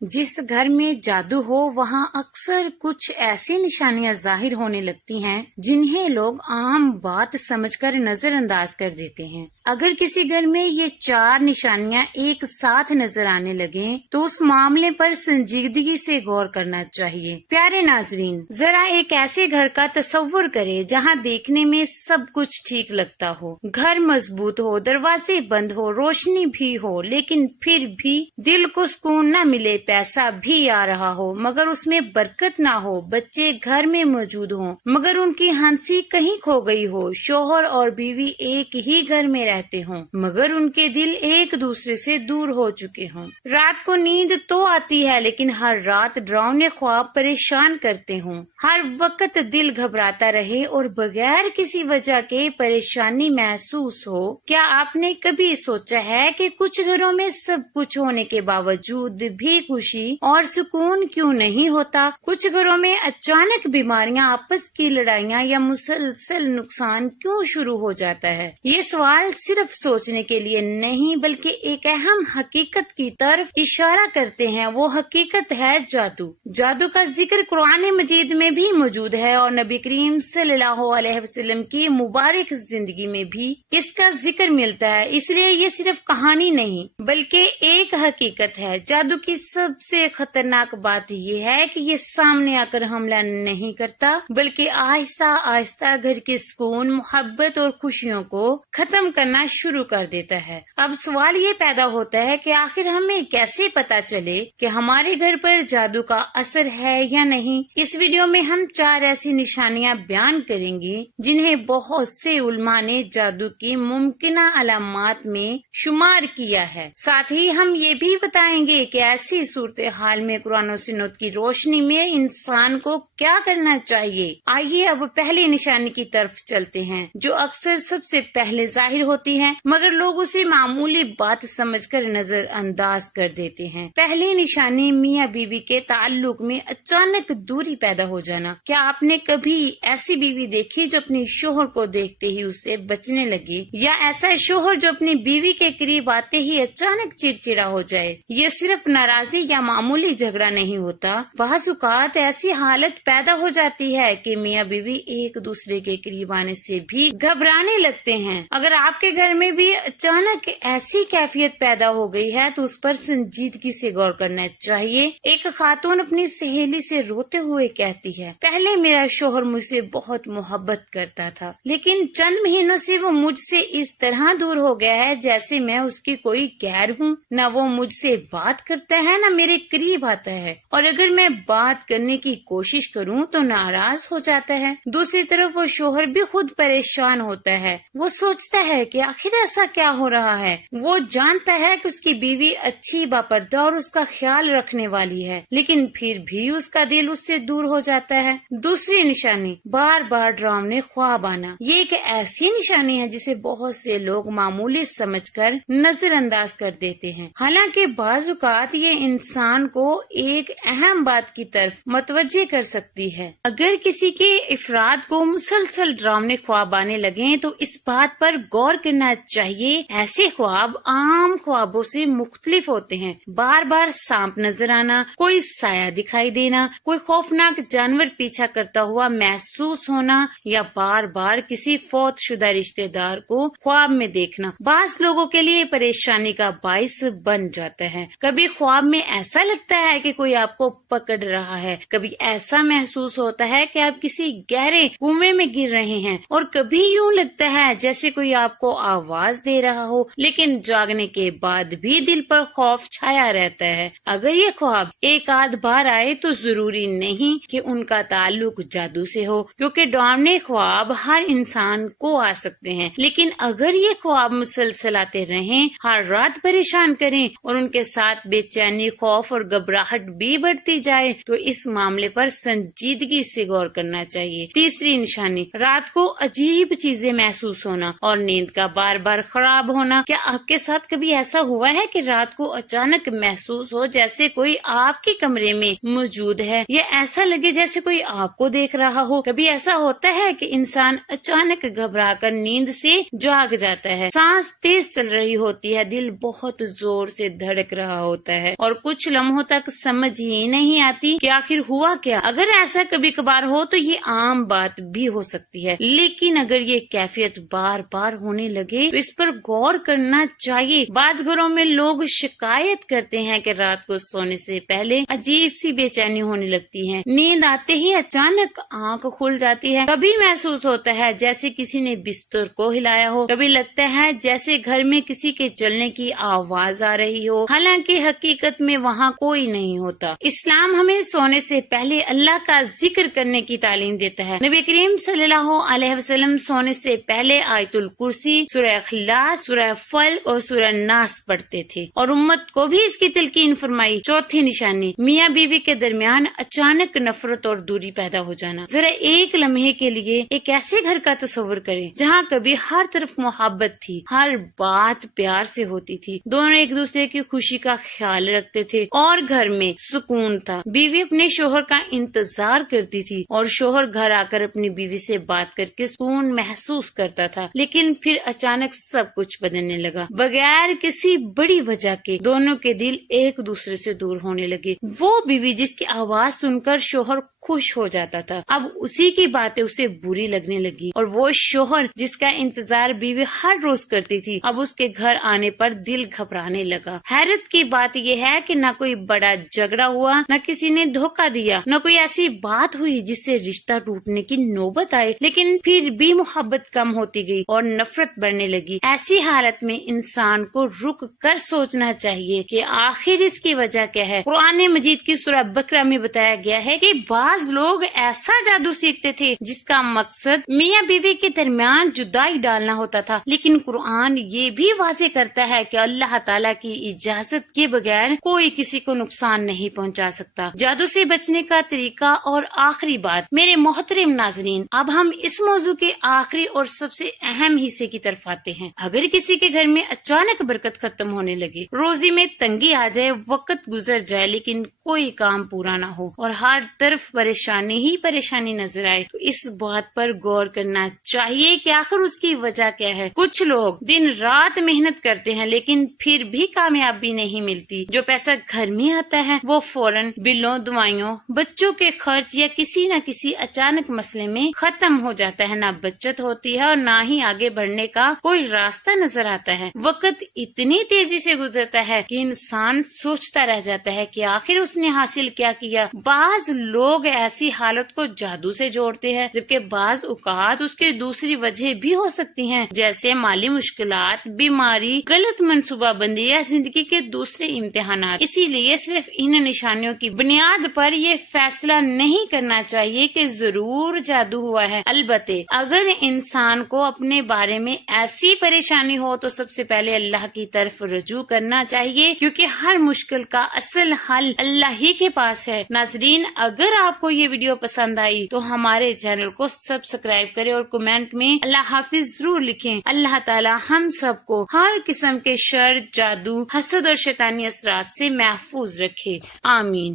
जिस घर में जादू हो वहाँ अक्सर कुछ ऐसी निशानियां जाहिर होने लगती हैं जिन्हें लोग आम बात समझकर नजरअंदाज कर देते हैं। अगर किसी घर में ये 4 निशानियां एक साथ नजर आने लगे तो उस मामले पर संजीदगी से गौर करना चाहिए। प्यारे नाजरीन, जरा एक ऐसे घर का तस्वुर करें जहाँ देखने में सब कुछ ठीक लगता हो, घर मजबूत हो, दरवाजे बंद हो, रोशनी भी हो, लेकिन फिर भी दिल को सुकून न मिले, पैसा भी आ रहा हो मगर उसमें बरकत ना हो, बच्चे घर में मौजूद हों मगर उनकी हंसी कहीं खो गई हो, शोहर और बीवी एक ही घर में रहते हों मगर उनके दिल एक दूसरे से दूर हो चुके हों। रात को नींद तो आती है लेकिन हर रात डरावने ख्वाब परेशान करते हों, हर वक्त दिल घबराता रहे और बगैर किसी वजह के परेशानी महसूस हो। क्या आपने कभी सोचा है कि कुछ घरों में सब कुछ होने के बावजूद भी खुशी और सुकून क्यों नहीं होता? कुछ घरों में अचानक बीमारियां, आपस की लड़ाइयां या मुसलसल नुकसान क्यों शुरू हो जाता है? ये सवाल सिर्फ सोचने के लिए नहीं बल्कि एक अहम हकीकत की तरफ इशारा करते हैं। वो हकीकत है जादू। जादू का जिक्र कुरान मजीद में भी मौजूद है और नबी करीम सल्लल्लाहु अलैहि वसल्लम की मुबारक जिंदगी में भी इसका जिक्र मिलता है। इसलिए ये सिर्फ कहानी नहीं बल्कि एक हकीकत है। जादू की सबसे खतरनाक बात ये है कि ये सामने आकर हमला नहीं करता बल्कि आहिस्ता आहिस्ता घर के सुकून, मोहब्बत और खुशियों को खत्म करना शुरू कर देता है। अब सवाल ये पैदा होता है कि आखिर हमें कैसे पता चले कि हमारे घर पर जादू का असर है या नहीं। इस वीडियो में हम 4 ऐसी निशानियां बयान करेंगे जिन्हें बहुत से उलमा ने जादू की मुमकिन अलामात में शुमार किया है। साथ ही हम ये भी बताएंगे कि ऐसी सूरत हाल में कुरान और सुन्नत की रोशनी में इंसान को क्या करना चाहिए। आइए अब पहली निशानी की तरफ चलते हैं जो अक्सर सबसे पहले जाहिर होती है मगर लोग उसे मामूली बात समझकर नजरअंदाज कर देते हैं। पहली निशानी मियाँ बीवी के ताल्लुक में अचानक दूरी पैदा हो जाना। क्या आपने कभी ऐसी बीवी देखी जो अपनी शोहर को देखते ही उससे बचने लगे, या ऐसा शोहर जो अपनी बीवी के करीब आते ही अचानक चिड़चिड़ा हो जाए? ये सिर्फ नाराजगी या मामूली झगड़ा नहीं होता, बाज़-औक़ात ऐसी हालत पैदा हो जाती है कि मियाँ बीवी एक दूसरे के करीब आने से भी घबराने लगते हैं। अगर आपके घर में भी अचानक ऐसी कैफियत पैदा हो गई है तो उस पर संजीदगी से गौर करना चाहिए। एक खातून अपनी सहेली से रोते हुए कहती है, पहले मेरा शोहर मुझसे बहुत मोहब्बत करता था लेकिन चंद महीनों से वो मुझसे इस तरह दूर हो गया है जैसे मैं उसकी कोई गैर हूँ। न वो मुझसे बात करता है न मेरे करीब आता है और अगर मैं बात करने की कोशिश करूं तो नाराज हो जाता है। दूसरी तरफ वो शोहर भी खुद परेशान होता है। वो सोचता है कि आखिर ऐसा क्या हो रहा है। वो जानता है कि उसकी बीवी अच्छी, बापर्दा और उसका ख्याल रखने वाली है लेकिन फिर भी उसका दिल उससे दूर हो जाता है। दूसरी निशानी, बार बार डरावने ख्वाब आना। ये एक ऐसी निशानी है जिसे बहुत से लोग मामूली समझकर नजरअंदाज कर देते हैं। हालांकि बाज़-औक़ात ये इंसान को एक अहम बात की तरफ मतवज्जे कर सकती है। अगर किसी के इफराद को मुसलसल डरावने ख्वाब आने लगे तो इस बात पर गौर करना चाहिए। ऐसे ख्वाब आम ख्वाबों से मुख्तलिफ होते हैं। बार बार सांप नजर आना, कोई साया दिखाई देना, कोई खौफनाक जानवर पीछा करता हुआ महसूस होना या बार बार किसी फौत शुदा रिश्तेदार को ख्वाब में देखना बास लोगों के लिए परेशानी का बाइस बन जाता है। कभी ख्वाब में ऐसा लगता है कि कोई आपको पकड़ रहा है, कभी ऐसा महसूस होता है कि आप किसी गहरे कुएं में गिर रहे हैं और कभी यूं लगता है जैसे कोई आपको आवाज दे रहा हो लेकिन जागने के बाद भी दिल पर खौफ छाया रहता है। अगर ये ख्वाब एक आध बार आए तो जरूरी नहीं कि उनका ताल्लुक जादू से हो, क्योंकि डरावने ख्वाब हर इंसान को आ सकते हैं लेकिन अगर ये ख्वाब मुसलसल आते रहें, हर रात परेशान करें और उनके साथ बेचैनी, खौफ और घबराहट भी बढ़ती जाए तो इस मामले पर संजीदगी से गौर करना चाहिए। तीसरी निशानी, रात को अजीब चीजें महसूस होना और नींद का बार बार खराब होना। क्या आपके साथ कभी ऐसा हुआ है कि रात को अचानक महसूस हो जैसे कोई आपके कमरे में मौजूद है या ऐसा लगे जैसे कोई आपको देख रहा हो? कभी ऐसा होता है कि इंसान अचानक घबराकर नींद से जाग जाता है, सांस तेज चल रही होती है, दिल बहुत जोर से धड़क रहा होता है और कुछ लम्हों तक समझ ही नहीं आती कि आखिर हुआ क्या। अगर ऐसा कभी कभार हो तो ये आम बात भी हो सकती है, लेकिन अगर ये कैफियत बार बार होने लगे तो इस पर गौर करना चाहिए। बाज घरों में लोग शिकायत करते हैं कि रात को सोने से पहले अजीब सी बेचैनी होने लगती है, नींद आते ही अचानक आंख खुल जाती है, कभी महसूस होता है जैसे किसी ने बिस्तर को हिलाया हो, कभी लगता है जैसे घर में किसी के चलने की आवाज आ रही हो, हालांकि हकीकत में वहाँ कोई नहीं होता। इस्लाम हमें सोने से पहले अल्लाह का जिक्र करने की तालीम देता है। नबी करीम सल्लल्लाहु अलैहि वसल्लम सोने से पहले आयतुल कुर्सी, सूरह इखलास, सूरह फल और सूरह नास पढ़ते थे और उम्मत को भी इसकी तलकीन फरमाई। चौथी निशानी, मियाँ बीवी के दरमियान अचानक नफरत और दूरी पैदा हो जाना। जरा एक लम्हे के लिए एक ऐसे घर का तस्वर करें जहाँ कभी हर तरफ मोहब्बत थी, हर बात प्यार से होती थी, दोनों एक दूसरे की खुशी का ख्याल रखते थे और घर में सुकून था। बीवी अपने शोहर का इंतजार करती थी और शोहर घर आकर अपनी बीवी से बात करके सुकून महसूस करता था। लेकिन फिर अचानक सब कुछ बदलने लगा, बगैर किसी बड़ी वजह के दोनों के दिल एक दूसरे से दूर होने लगे। वो बीवी जिसकी आवाज सुनकर शोहर खुश हो जाता था, अब उसी की बातें उसे बुरी लगने लगी, और वो शोहर जिसका इंतजार बीवी हर रोज करती थी, अब उसके घर आने पर दिल घबराने लगा। हैरत की बात यह है कि न कोई बड़ा झगड़ा हुआ, न किसी ने धोखा दिया, न कोई ऐसी बात हुई जिससे रिश्ता टूटने की नौबत आए, लेकिन फिर भी मोहब्बत कम होती गई और नफरत बढ़ने लगी। ऐसी हालत में इंसान को रुक कर सोचना चाहिए कि आखिर इसकी वजह क्या है। कुरान मजीद की सूरह बकरा में बताया गया है कि बाज लोग ऐसा जादू सीखते थे जिसका मकसद मियाँ बीवी के दरमियान जुदाई डालना होता था, लेकिन कुरान ये भी वाज़ेह करता है कि अल्लाह ताला की इजाजत के बगैर कोई किसी को नुकसान नहीं पहुँचा सकता। जादू से बचने का तरीका और आखिरी बात, मेरे मोहतरम नाजरीन, अब हम इस मौजू के आखिरी और सबसे अहम हिस्से की तरफ आते हैं। अगर किसी के घर में अचानक बरकत खत्म होने लगे, रोजी में तंगी आ जाए, वक्त गुजर जाए लेकिन कोई काम पूरा ना हो और हर तरफ परेशानी ही परेशानी नजर आए, तो इस बात पर गौर करना चाहिए कि आखिर उसकी वजह क्या है। कुछ लोग दिन रात मेहनत करते हैं लेकिन फिर भी कामयाबी नहीं मिलती। जो पैसा घर में आता है वो फौरन बिलों, दवाइयों, बच्चों के खर्च या किसी न किसी अचानक मसले में खत्म हो जाता है। ना बचत होती है और ना ही आगे बढ़ने का कोई रास्ता नजर आता है। वक्त इतनी तेजी से गुजरता है कि इंसान सोचता रह जाता है कि आखिर उसने हासिल क्या किया। बाज लोग ऐसी हालत को जादू से जोड़ते हैं, जबकि बाज औकात उसके दूसरी वजह भी हो सकती हैं, जैसे माली मुश्किलात, बीमारी, गलत मंसूबाबंदी या जिंदगी के दूसरे इम्तिहानात। इसीलिए सिर्फ इन निशानियों की बुनियाद पर ये फैसला नहीं करना चाहिए कि जरूर जादू हुआ है। अलबत्ते अगर इंसान को अपने बारे में ऐसी परेशानी हो तो सबसे पहले अल्लाह की तरफ रुजू करना चाहिए, क्योंकि हर मुश्किल का असल हल अल्लाह ही के पास है। नाज़रीन, अगर आपको ये वीडियो पसंद आई तो हमारे चैनल को सब्सक्राइब करें और कमेंट में अल्लाह हाफिज जरूर लिखें। अल्लाह ताला हम सबको हर किस्म के शर, जादू, हसद और शैतानी असरात से महफूज रखे। आमीन।